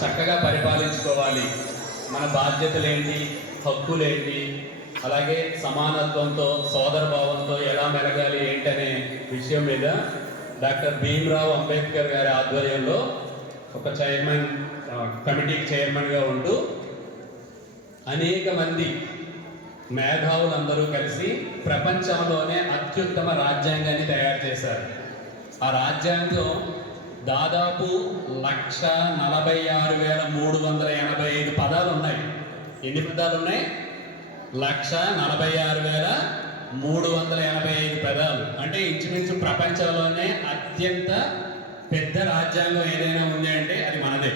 చక్కగా పరిపాలించుకోవాలి. మన బాధ్యతలేంటి? హక్కులేంటి? అలాగే సమానత్వంతో సోదరభావంతో ఎలా మెరగాలి ఏంటనే విషయం మీద డాక్టర్ భీమ్రావ్ అంబేద్కర్ గారి ఆధ్వర్యంలో ఒక చైర్మన్ కమిటీకి చైర్మన్గా ఉంటూ అనేక మంది మేధావులందరూ కలిసి ప్రపంచంలోనే అత్యుత్తమ రాజ్యాంగాన్ని తయారు చేశారు. ఆ రాజ్యాంగం దాదాపు లక్ష నలభై ఆరు వేల మూడు వందల ఎనభై ఐదు పదాలు ఉన్నాయి. ఎన్ని పదాలు ఉన్నాయి? లక్ష నలభై ఆరు వేల మూడు వందల ఎనభై ఐదు పదాలు. అంటే ఇంచుమించు ప్రపంచంలోనే అత్యంత పెద్ద రాజ్యాంగం ఏదైనా ఉంది అంటే అది మనదే.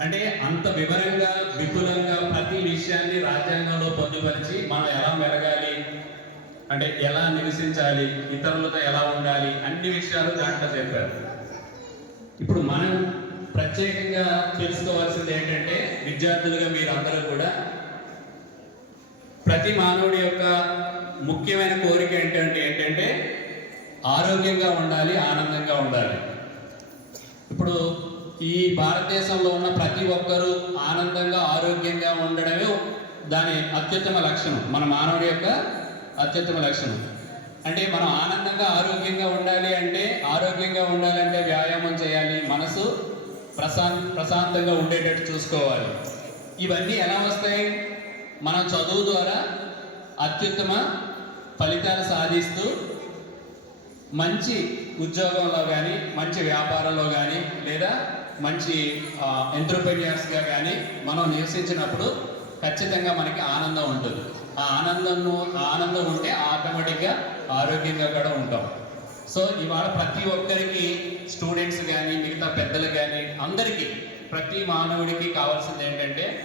అంటే అంత వివరంగా విపులంగా ప్రతి విషయాన్ని రాజ్యాంగంలో పొందుపరిచి మనం ఎలా మెరగాలి? అంటే ఎలా నివసించాలి? ఇతరులతో ఎలా ఉండాలి? అన్ని విషయాలు దాంట్లో చెప్పారు. ఇప్పుడు మనం ప్రత్యేకంగా తెలుసుకోవాల్సింది ఏంటంటే విద్యార్థులుగా మీరందరూ కూడా ప్రతి మానవుడి యొక్క ముఖ్యమైన కోరిక ఏంటంటే ఏంటంటే ఆరోగ్యంగా ఉండాలి ఆనందంగా ఉండాలి. ఇప్పుడు ఈ భారతదేశంలో ఉన్న ప్రతి ఒక్కరూ ఆనందంగా ఆరోగ్యంగా ఉండడమే దాని అత్యుత్తమ లక్షణం. మన మానవుడి యొక్క అత్యుత్తమ లక్షణం. అంటే మనం ఆనందంగా ఆరోగ్యంగా ఉండాలి అంటే ఆరోగ్యంగా ఉండాలి ప్రశాం ప్రశాంతంగా ఉండేటట్టు చూసుకోవాలి. ఇవన్నీ ఎలా వస్తాయి? మన చదువు ద్వారా అత్యుత్తమ ఫలితాలు సాధిస్తూ మంచి ఉద్యోగంలో కానీ మంచి వ్యాపారంలో కానీ లేదా మంచి ఎంటర్ప్రెన్యూర్స్గా కానీ మనం నివసించినప్పుడు ఖచ్చితంగా మనకి ఆనందం ఉంటుంది. ఆ ఆనందం ఆనందం ఉంటే ఆటోమేటిక్గా ఆరోగ్యంగా కూడా ఉంటాం. సో ఇవాళ ప్రతి ఒక్కరికి స్టూడెంట్స్ కానీ మిగతా పెద్దలు కానీ అందరికీ ప్రతి మానవుడికి కావాల్సింది ఏంటంటే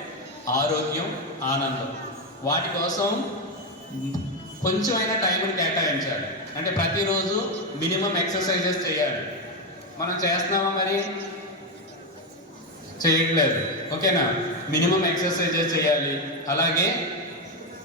ఆరోగ్యం ఆనందం. వాటి కోసం కొంచెమైనా టైంని కేటాయించాలి. అంటే ప్రతిరోజు మినిమం ఎక్సర్సైజెస్ చేయాలి. మనం చేస్తున్నామా మరి? చేయట్లేదు. ఓకేనా? మినిమం ఎక్సర్సైజెస్ చేయాలి. అలాగే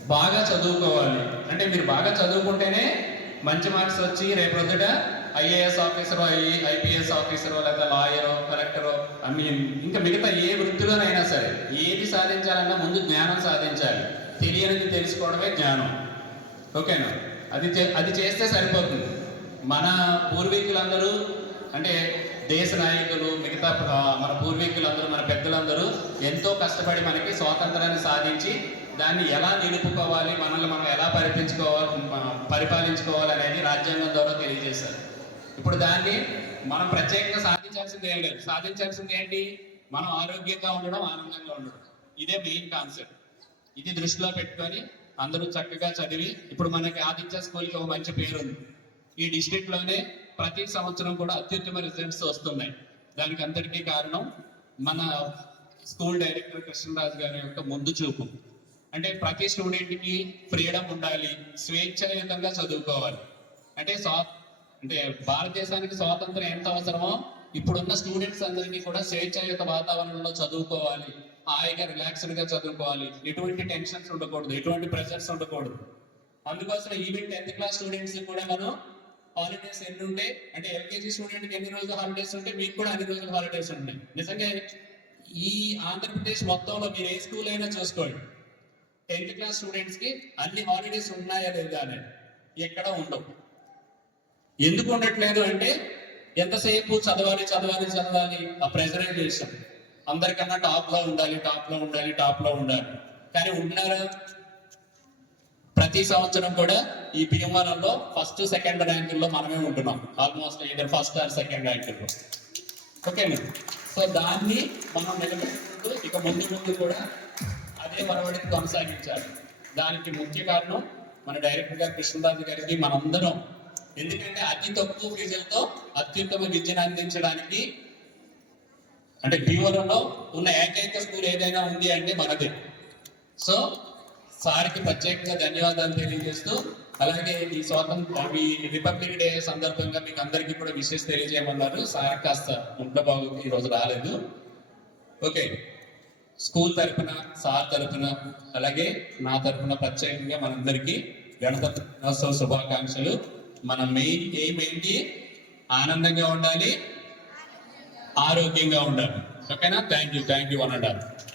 బాగా చదువుకోవాలి. అంటే మీరు బాగా చదువుకుంటేనే మంచి మార్క్స్ వచ్చి రేపు రొద్దుట ఐఏఎస్ ఆఫీసరో ఐ ఐపీఎస్ ఆఫీసరో లేదా లాయరో కలెక్టరో ఐ మీన్ ఇంకా మిగతా ఏ వృత్తిలోనైనా సరే ఏది సాధించాలన్నా ముందు జ్ఞానం సాధించాలి. తెలియనిది తెలుసుకోవడమే జ్ఞానం. ఓకేనా? అది చే- అది చేస్తే సరిపోతుంది. మన పూర్వీకులందరూ అంటే దేశ నాయకులు మిగతా మన పూర్వీకులందరూ మన పెద్దలందరూ ఎంతో కష్టపడి మనకి స్వాతంత్రాన్ని సాధించి దాన్ని ఎలా నిలుపుకోవాలి మనల్ని మనం ఎలా పరిపించుకోవాలి పరిపాలించుకోవాలనేది రాజ్యాంగం ద్వారా తెలియజేశారు. ఇప్పుడు దాన్ని మనం ప్రత్యేకంగా సాధించాల్సింది ఏం లేదు సాధించాల్సింది ఏంటి? మనం ఆరోగ్యంగా ఉండడం ఆనందంగా ఉండడం. ఇదే మెయిన్ కాన్సెప్ట్ ఇది దృష్టిలో పెట్టుకొని అందరూ చక్కగా చదివి ఇప్పుడు మనకి ఆదిత్య స్కూల్కి ఒక మంచి పేరు ఉంది ఈ డిస్ట్రిక్ట్లోనే ప్రతి సంవత్సరం కూడా అత్యుత్తమ రిజల్ట్స్ వస్తున్నాయి. దానికి అంతటికీ కారణం మన స్కూల్ డైరెక్టర్ కృష్ణరాజు గారి యొక్క ముందు చూపు. అంటే ప్రతి స్టూడెంట్కి ఫ్రీడమ్ ఉండాలి స్వేచ్ఛాయుతంగా చదువుకోవాలి. అంటే స్వా అంటే భారతదేశానికి స్వాతంత్రం ఎంత అవసరమో ఇప్పుడున్న స్టూడెంట్స్ అందరికీ కూడా స్వేచ్ఛాయుత వాతావరణంలో చదువుకోవాలి. హాయిగా రిలాక్స్డ్గా చదువుకోవాలి. ఎటువంటి టెన్షన్స్ ఉండకూడదు ఎటువంటి ప్రెషర్స్ ఉండకూడదు. అందుకోసం ఈవెన్ టెన్త్ క్లాస్ స్టూడెంట్స్ కూడా మనం హాలిడేస్ ఎన్ని ఉంటే అంటే ఎల్కేజీ స్టూడెంట్కి ఎన్ని రోజులు హాలిడేస్ ఉంటే మీకు కూడా అన్ని రోజులు హాలిడేస్ ఉంటాయి నిజంగా ఈ ఆంధ్రప్రదేశ్ మొత్తంలో మీరు ఏ స్కూల్ అయినా చూసుకోండి. టెన్త్ క్లాస్ స్టూడెంట్స్కి అన్ని హాలిడేస్ ఉన్నాయా లేదా అనేది ఎక్కడ ఉండవు. ఎందుకు ఉండట్లేదు అంటే ఎంతసేపు చదవాలి చదవాలి చదవాలి ఆ ప్రెజరైజేషన్ అందరికన్నా టాప్లో ఉండాలి టాప్లో ఉండాలి టాప్లో ఉండాలి. కానీ ఉంటున్నారా ప్రతి సంవత్సరం కూడా ఈ పిఎంఆర్ఎల్లో ఫస్ట్ సెకండ్ ర్యాంకుల్లో మనమే ఉంటున్నాం. ఆల్మోస్ట్ ఇద్దరు ఫస్ట్ ఆర్ సెకండ్ ర్యాంకుల్లో ఓకేనా సో దాన్ని మనం నిలబెట్టుకుంటూ ఇక ముందు ముందు కూడా అదే మనవడికి కొనసాగించాలి. దానికి ముఖ్య కారణం మన డైరెక్టర్ గారు కృష్ణరాజు గారికి మనందరం. ఎందుకంటే అతి తక్కువ ఫీజులతో అత్యుత్తమ విద్యను అందించడానికి అంటే భీమవరంలో ఉన్న ఏకైక స్కూల్ ఏదైనా ఉంది అంటే మనదే. సో సార్కి ప్రత్యేకంగా ధన్యవాదాలు తెలియజేస్తూ అలాగే ఈ స్వాతంత్ర ఈ రిపబ్లిక్ డే సందర్భంగా మీకు అందరికీ కూడా విషెస్ తెలియజేయమన్నారు. సార్ కాస్త ఉంట ఈ రోజు రాలేదు. ఓకే. స్కూల్ తరఫున సార్ తరపున అలాగే నా తరపున ప్రత్యేకంగా మనందరికీ గణతంత్ర దినోత్సవ శుభాకాంక్షలు. మన మెయిన్ ఎయిమ్ ఏంటి? ఆనందంగా ఉండాలి ఆరోగ్యంగా ఉండాలి. ఓకేనా? Thank you thank you one